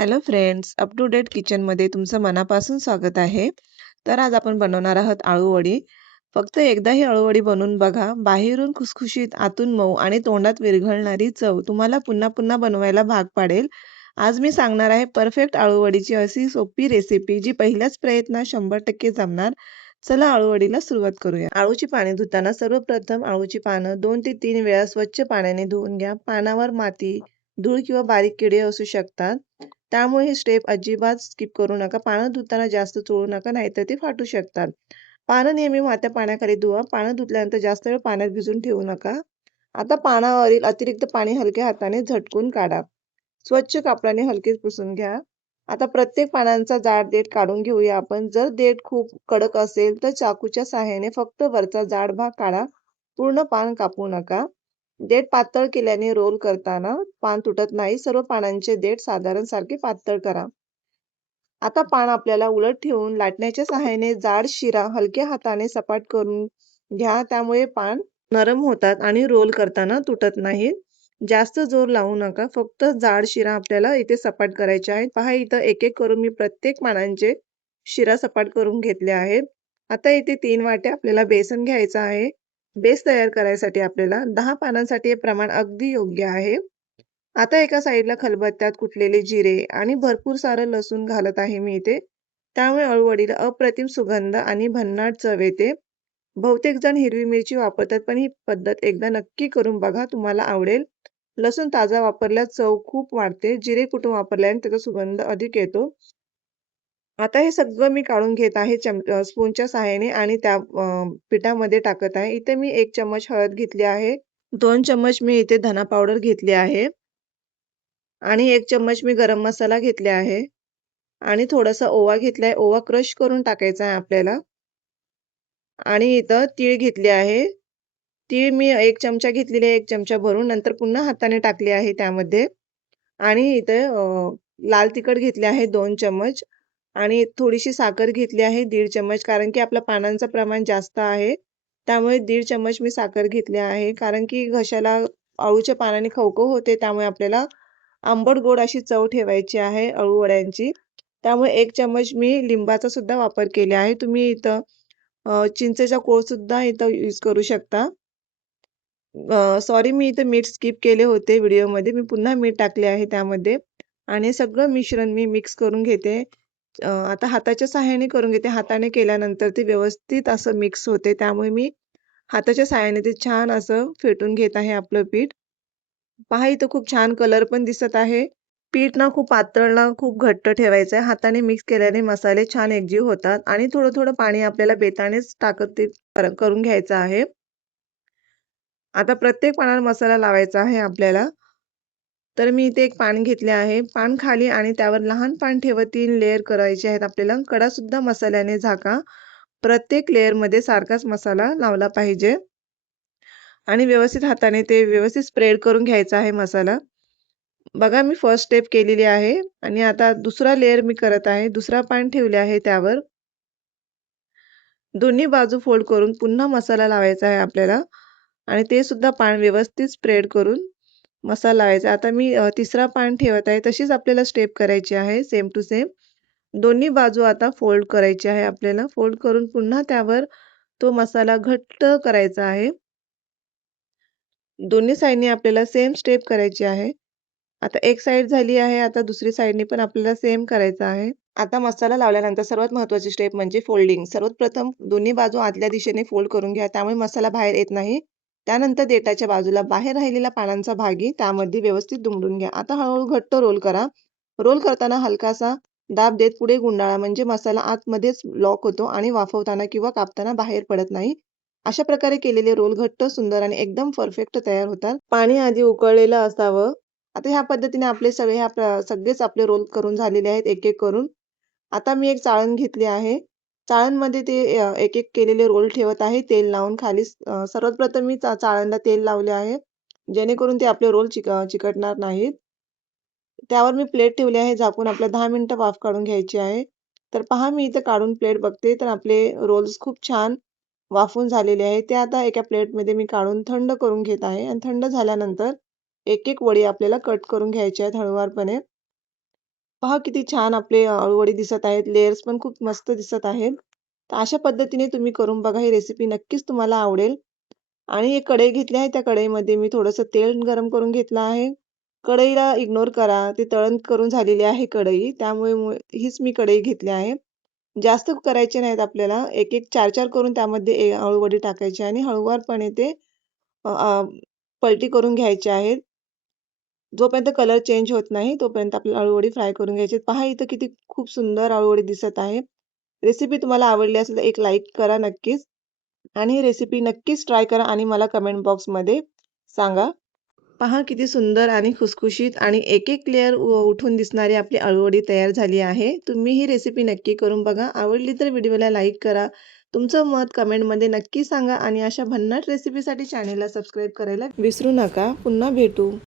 Hello friends, up to date किचनमध्ये तुमचं मनापासून स्वागत आहे. तर आज आपण बनवणार आहोत आळूवडी. फक्त एकदा ही आळूवडी बनवून बघा. बाहेरून खुसखुशीत, आतून मऊ आणि तोंडात विरघळणारी चव तुम्हाला पुन्हा पुन्हा बनवायला भाग पाडेल. आज मी सांगणार आहे परफेक्ट आळूवडीची अशी सोपी रेसिपी जी पहिल्याच प्रयत्नात 100% जमणार. चला आळूवडीला सुरुवात करूया. आळूची पाने धुताना सर्वप्रथम आळूची पानं 2 ते 3 वेळा स्वच्छ पाण्याने धुवून घ्या. पानावर माती, धूळ किंवा बारीक किडे असू शकतात. त्यामुळे ही स्टेप अजिबात स्किप करू नका. पानं धुताना जास्त चोळू नका, नाहीतर ते फाटू शकतात. पानं नेहमी वाहत्या पाण्याखाली धुवा. पानं धुतल्यानंतर जास्त वेळ पाण्यात भिजून ठेवू नका. आता पानावरील अतिरिक्त पाणी हलक्या हाताने झटकून काढा. स्वच्छ कापडाने हलके पुसून घ्या. आता प्रत्येक पानांचा जाड देठ काढून घेऊया आपण. जर देठ खूप कडक असेल तर चाकूच्या सहाय्याने फक्त वरचा जाड भाग काढा. पूर्ण पान कापू नका. देठ पातळ केल्याने रोल करताना पान तुटत नाही. सर्व पानांचे देठ साधारण सारखे पातळ करा. आता पान आपल्याला उलट ठेवून लाटण्याच्या सहाय्याने जाड शिरा हलक्या हाताने सपाट करून घ्या. त्यामुळे पान नरम होतात आणि रोल करताना तुटत नाहीत. जास्त जोर लावू नका. फक्त जाड शिरा आपल्याला इथे सपाट करायचे आहेत. पहा इथं एक एक करून मी प्रत्येक पानांचे शिरा सपाट करून घेतले आहेत. आता इथे 3 वाट्या आपल्याला बेसन घ्यायचं आहे. बेस तयार करायसाठी आपल्याला 10 पानांसाठी हे प्रमाण अगदी योग्य आहे. आता एका साईडला खलबत्त्यात कुटलेले जिरे आणि भरपूर सारं लसूण घालत आहे मी इथे. त्यामुळे अळूवडीला अप्रतिम सुगंध आणि भन्नाट चव येते. बहुतेक जण हिरवी मिरची वापरतात, पण ही पद्धत एकदा नक्की करून बघा, तुम्हाला आवडेल. लसूण ताजा वापरल्यास चव खूप वाढते. जिरे कुटून वापरल्याने त्याचा सुगंध अधिक येतो. आता हे सगळं मी काढून घेत आहे स्पूनच्या सहाय्याने आणि त्या पिठामध्ये टाकत आहे. इथे मी 1 चम्मच हळद घेतली आहे. 2 चम्मच मी इथे धना पावडर घेतली आहे आणि 1 चम्मच मी गरम मसाला घेतला आहे आणि थोडासा ओवा घेतलाय. ओवा क्रश करून टाकायचा आहे आपल्याला आणि इथं तीळ घेतले आहे. तीळ मी 1 चमचा घेतलेली आहे, 1 चमचा भरून. नंतर पुन्हा हाताने टाकले आहे त्यामध्ये आणि इथे लाल तिखट घेतले आहे 2 चम्मच आणि थोडीशी साखर घेतली आहे 1.5 चम्मच. कारण की आपल्या पानांचं प्रमाण जास्त आहे. त्यामुळे 1.5 चम्मच मी साखर घेतली आहे. कारण की घशाला अळूच्या पानाने खवखव होते. त्यामुळे आपल्याला आंबट गोड अशी चव ठेवायची आहे अळूवड्यांची. त्यामुळे 1 चम्मच मी लिंबाचा सुद्धा वापर केला आहे. तुम्ही इथं चिंचेचा कोळ सुद्धा इथं यूज करू शकता. सॉरी, मी इथे मीठ स्किप केले होते व्हिडिओमध्ये. मी पुन्हा मीठ टाकले आहे त्यामध्ये आणि सगळं मिश्रण मी मिक्स करून घेते. आता हाताच्या सहाय्याने करून घेते. हाताने केल्यानंतर ते व्यवस्थित असं मिक्स होते. त्यामुळे मी हाताच्या सहाय्याने ते छान असं फेटून घेत आहे आपलं पीठ. पहा इथं खूप छान कलर पण दिसत आहे. पीठ ना खूप पातळ ना खूप घट्ट ठेवायचं आहे. हाताने मिक्स केल्याने मसाले छान एकजीव होतात आणि थोडं-थोडं पाणी आपल्याला बेतानेच टाकत ते करून घ्यायचं आहे. आता प्रत्येक पानाला मसाला लावायचा आहे आपल्याला. तर मी इथे एक पान घेतले आहे. पान खाली आणि त्यावर लहान पान ठेवत 3 लेयर करायचे आहेत आपल्याला. कडा सुद्धा मसाल्याने झाका. प्रत्येक लेयरमध्ये सारखाच मसाला लावला पाहिजे आणि व्यवस्थित हाताने ते व्यवस्थित स्प्रेड करून घ्यायचा आहे मसाला. बघा मी फर्स्ट स्टेप केलेली आहे आणि आता दुसरा लेयर मी करत आहे. दुसरा पान ठेवले आहे त्यावर. दोन्ही बाजू फोल्ड करून पुन्हा मसाला लावायचा आहे आपल्याला आणि ते सुद्धा पान व्यवस्थित स्प्रेड करून मसाला लावायचा. आता मी तिसरा पान ठेवत आहे. तशीच आपल्याला स्टेप करायची आहे सेम टू सेम. दोन्ही बाजू आता फोल्ड करायची आहे आपल्याला. फोल्ड करून पुन्हा त्यावर तो मसाला घट्ट करायचा आहे. दोन्ही साइडनी आपल्याला सेम स्टेप करायची आहे. आता एक साइड झाली आहे. आता दुसरी साइडनी पण आपल्याला सेम करायचं आहे. आता मसाला लावल्यानंतर सर्वात महत्त्वाची स्टेप म्हणजे फोल्डिंग. सर्वात प्रथम दोन्ही बाजू आतल्या दिशेने फोल्ड करून घ्या. त्यामुळे मसाला बाहेर येत नाही. त्यानंतर देठाच्या बाजूला बाहेर राहिलेला पानांचा भागी त्यामध्ये व्यवस्थित दुमडून घ्या. आता हळूहळू घट्ट रोल करा. रोल करताना हलकासा दाब देत पुढे गुंडाळा, म्हणजे मसाला आतमध्येच लॉक होतो आणि वाफवताना किंवा कापताना बाहेर पडत नाही. अशा प्रकारे केलेले रोल घट्ट, सुंदर आणि एकदम परफेक्ट तयार होतात. पाणी आधी उकळलेलं असावं. आता ह्या पद्धतीने आपले सगळेच आपले रोल करून झालेले आहेत एक एक करून. आता मी एक चाळण घेतली आहे. चाळणमध्ये ते एक एक केलेले रोल ठेवत आहे तेल लावून खाली. सर्वात प्रथम मी चाळणला तेल लावले आहे, जेणेकरून ते आपले रोल चिकटणार नाहीत. त्यावर मी प्लेट ठेवली आहे झाकून. आपल्याला 10 मिनिटं वाफ काढून घ्यायची आहे. तर पहा मी इथं काढून प्लेट बघते तर आपले रोल्स खूप छान वाफून झालेले आहेत. ते आता एका प्लेटमध्ये मी काढून थंड करून घेत आहे आणि थंड झाल्यानंतर एक एक वडी आपल्याला कट करून घ्यायची आहेत हळूवारपणे. पहा किती छान आपले अळूवडी दिसत आहेत. लेयर्स पण खूप मस्त दिसत आहेत. तर अशा पद्धतीने तुम्ही करून बघा. ही रेसिपी नक्कीच तुम्हाला आवडेल. आणि एक कढई घेतली आहे. त्या कढईमध्ये मी थोडंसं तेल गरम करून घेतलं आहे. कढईला इग्नोर करा. ते तळण करून झालेली आहे कढई. त्यामुळे हीच मी कढई घेतली आहे. जास्त करायचे नाहीत आपल्याला. एक-एक, 4-4 करून त्यामध्ये अळूवडी टाकायची आणि हळूवारपणे ते अ, अ, पलटी करून घ्यायचे आहेत. जोपर्यंत कलर चेंज होत नाही, तोपर्यंत आपल्याला अळूवडी फ्राय करून घ्यायची आहेत. पहा इथं किती खूप सुंदर अळूवडी दिसत आहे. रेसिपी तुम्हाला आवडली असेल तर एक लाईक करा नक्कीच आणि ही रेसिपी नक्कीच ट्राय करा आणि मला कमेंट बॉक्समध्ये सांगा. पहा किती सुंदर आणि खुसखुशीत आणि एक-एक लेयर उठून दिसणारी आपली अळूवडी तयार झाली आहे. तुम्ही ही रेसिपी नक्की करून बघा. आवडली तर व्हिडिओला लाईक करा. तुमचं मत कमेंटमध्ये नक्की सांगा आणि अशा भन्नाट रेसिपीसाठी चॅनेलला सबस्क्राईब करायला विसरू नका. पुन्हा भेटू.